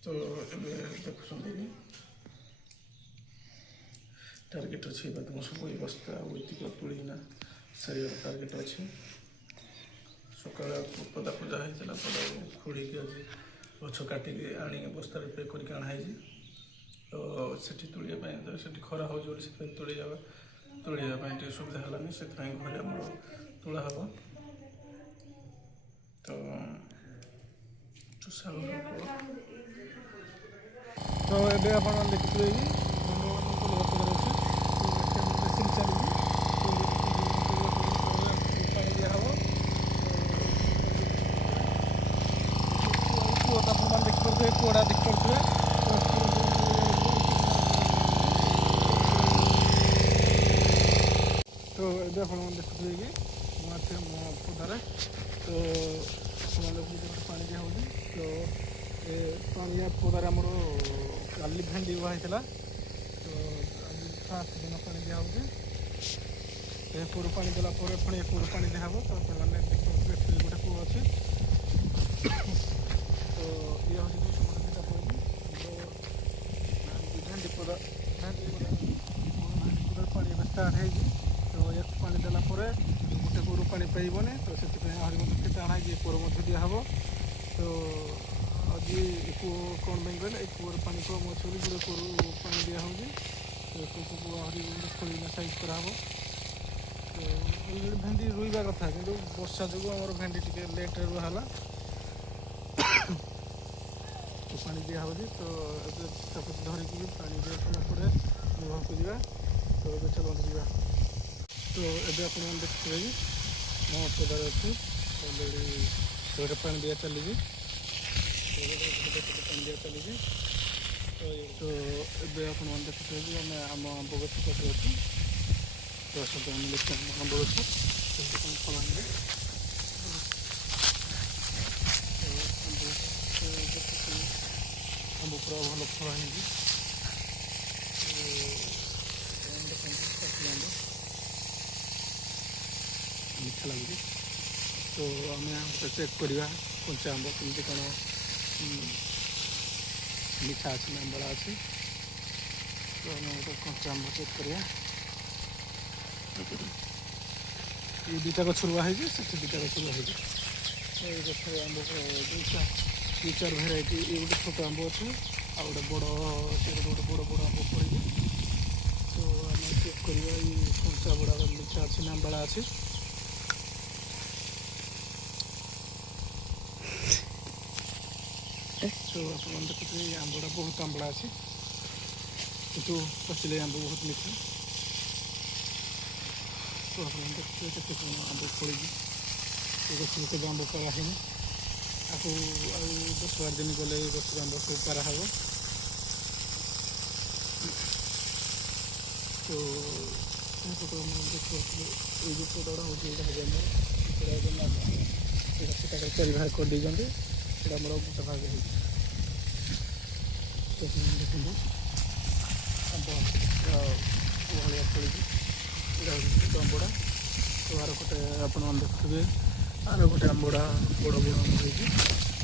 तो ଏବେ ଦେଖୁଛନ୍ତି टार्गेट अच्छे तुम सब बस्ता एतिक तोड़ना सारे टार्गेट अच्छे सका पदा पूजा होता पदा खोड़ी आज गछ काटिक आनी बस्तार पैक करके अणाई तो सेठी तोड़ापी तो सेठी खरा हो तोड़ापी सुविधा है से घर आम तोड़ा हम तो चूसा तो ये आप देखिए कोड़ा दिख पड़े तो ये आप देखुए कि मो पदार तो पानी दिया हो तो ये पानी पदार आमर काली भेंडी हुआ तो आज फास्ट दिन पानी दिया हो पूर्व पानी देला पुणी पूर्व पानी दिया तो मैंने देखिए गोटे कूप अच्छे तो ये हूँ दुटा भेंडी पदा पानी स्टार्ट है तो एक पानी देला गोटे कूर पानी पाइबनी तो से आहरी आणाई कूर दिया हम तो आज कौन कहले एक कूर पानी कम अच्छे गोटे कूर पानी दिया हो तो आहरी खोलना साइज कराब तो भेंडी रुईवा कथा कि वर्षा जो आम भेंडी टी लेट रुहला तो पानी दिया हो तो धरिकी पानी दिया सारापर घर को जा तो ये चलते जा तो ये आप देखिए मो पदार अच्छी अलरेडी गोटे पानी दिया चली पानी दिया चली तो ये आप देखिए कि आम आम आंब गछ पाखे अच्छी तो सब आम देखिए आंब गछ फल आंब पूरा भल फल है मीठा लगे तो आम चेक करवा कंचा आंब कमी कौन मीठा अच्छे आंबला अच्छे तो आम गोटे कंचा आंब चेक करवा ये दुटा गछ रुआ है दुटा गछ रुआ है ये गछ आंब दु चार भेराइटी ये गोटे छोट आंब अच्छे आ गोटे बड़ गोटे बड़ बड़ आंब पड़े तो आम चेक करवा ये कंचा गुड़ा मीठा अच्छे आंबला अच्छे तो आप देखते आंबड़ा बहुत आंबड़ा अच्छे कितु पचिले आंब बहुत मीठा तो आप देखते केते कौन आंब फड़ी गछ के आंब पारा है आपको 10-12 दिन गले गछ आंब सब पारा हम तो देखिए ये जो पौधा हो चारि भाग कर दीजिए मोर गोटे भाग है देखो भाया फड़ी आंबड़ा तो आर गोटे आप देखिए आर गोटे आंबड़ा बड़ बड़ आंब हो